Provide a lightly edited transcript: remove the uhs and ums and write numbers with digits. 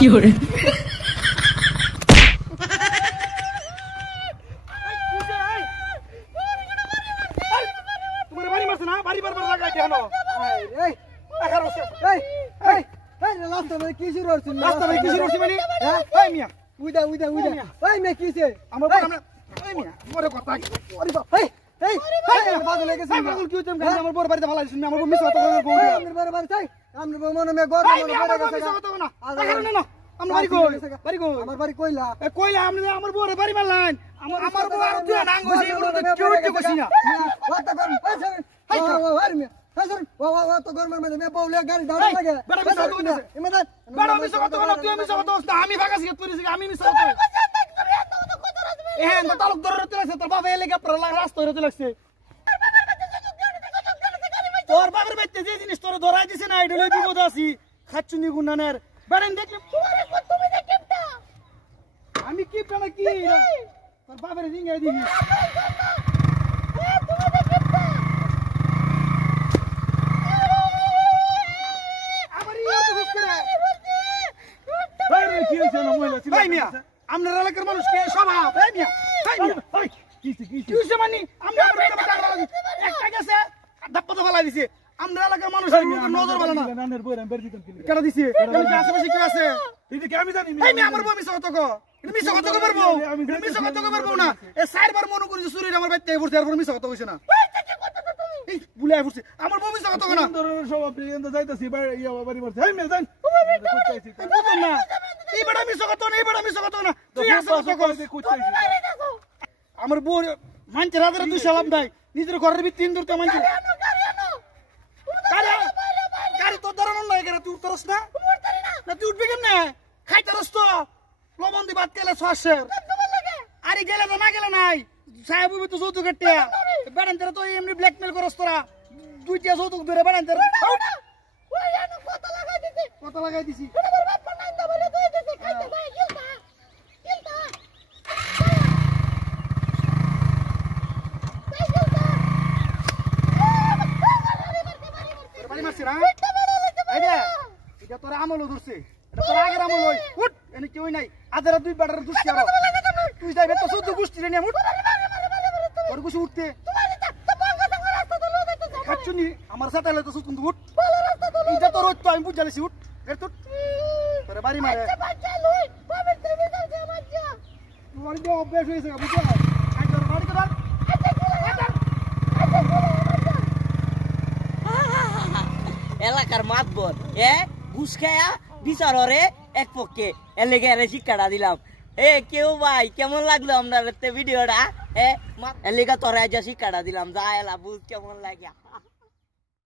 fiore. তোমার বাড়ি মারছ না বাড়ি বারবার লাগাই দেন এই এই এই এই রাস্তা মানে কি শুরু হচ্ছে রাস্তা ভাই কি শুরু হচ্ছে মানে এই মিয়া উইদা এই মে কিছে আমরা এই মিয়া বড় কথা ওরে বাপ এই এই বাদল লেগেছে এই পাগল কি হইছে আমার বড় বাড়িতে ভালো আছিস আমার মিস কথা বলবো আমনের বরাবর চাই আমনের মনে মে গর এই মিয়া আমার মিস কথা না এখানে না আমার বাড়ি কই আমার বাড়ি কইলা কইলা আমার বড় বাড়ি মারলাম আমার বড় আর তুই নাং গছি এগুলো তো কেউ হইতে গছি না ওত গর এই ওর মে হাজার ও তো গর মে মে বউলে গাড়ি দাঁড়া লাগে বড় মিস কথা না ইমাদার বড় মিস কথা না তুই মিস কথা না আমি ভাগাছি তুই আমি মিস কথা এহেন তো তালুক ধরে লাগছে তোর বাবা এলাকা প্রলা রাস্তা ধরে লাগছে তোর বাবার বাইতে যে জিনিস তোর ধরাই দিছে না এটা লই বিপদ আছি খাচ্ছুনি গুনানের বেরেন দেখলি তুমি যে কিপটা আমি কিপটা না কি তোর বাবার রিঙ্গাই দিবি তুমি যে কিপটা আমার ইয়া তো করে এই কি হইছে না মহিলা ছিল ভাই মিয়া আমনের এলাকার মানুষ কে স্বভাব এই মিয়া এই কিছে মানে আমরা একটা গেছে ধাপ্পা তো ফেলাই দিছে আমনের এলাকার মানুষ নজর ভালো না নানের বইরাম বের দিতাম কি কেন দিছে আশেপাশে কি আছে এদিকে আমি জানি এই মিয়া আমার বউ মিছা কথা কো মিছা কথা কো পারবো মিছা কথা কো পারবো না এ চারবার মনে করি যে চুরির আমার বাইতে পড়ছে এরপর মিছা কথা কইছে না এই বুলাই পড়ছে আমার বউ মিছা কথা কো না ধরনের স্বভাব এন্ড যাইতাছি ইয়া বাড়ি মারছে এই মিয়া জান কইতাছি বুঝুন না এই বড় মিছা কথা না এই বড় মিছা কথা না তুই আসো কথা কইতাছি আমার বউ মানছে রাতের দুই সালাম নাই নিজের ঘরের ভিতরে তিন দূরতে মানছে গাড়ি তোর ধরানোর নয় কেন তুই উঠতেরস না না তুই উঠবি কেমনে খাইতেরস তো লবণ দি ভাত খেলে শ্বাসের আরে গেলে তো না গেলে নাই সাহেব তো যৌতুক একটা বেড়ান তেরা তো এমনি ব্ল্যাকমেল করস তোরা দুইটা যৌতুক ধরে বেড়ান তেরা কত লাগাই দিছি তোর আমল ধরছে তোর আগের আমল হই উঠ এনে কেউ নাই আদারা দুই বেটার দুষ্টি আর তুই যাইবে তো শুধু গোষ্ঠী রে নিয়ে উঠ তোর গুছি উঠতে খাচ্ছুনি আমার সাথে এলে তো শুধু উঠ এটা তোর তো আমি বুঝালেছি উঠ এর তো তোর বাড়ি মারে তোমার যে অভ্যাস হয়েছে বুঝা বাড়ি তো এলাকার মাতবর ঘুষ খায়া বিচার হরে এক পক্ষে এর লেগে এর শিক্ষাটা দিলাম কেউ ভাই কেমন লাগলো আপনার ভিডিওটা এর লেগে তোরা শিক্ষাটা দিলাম যা এলা বুঝ কেমন লাগে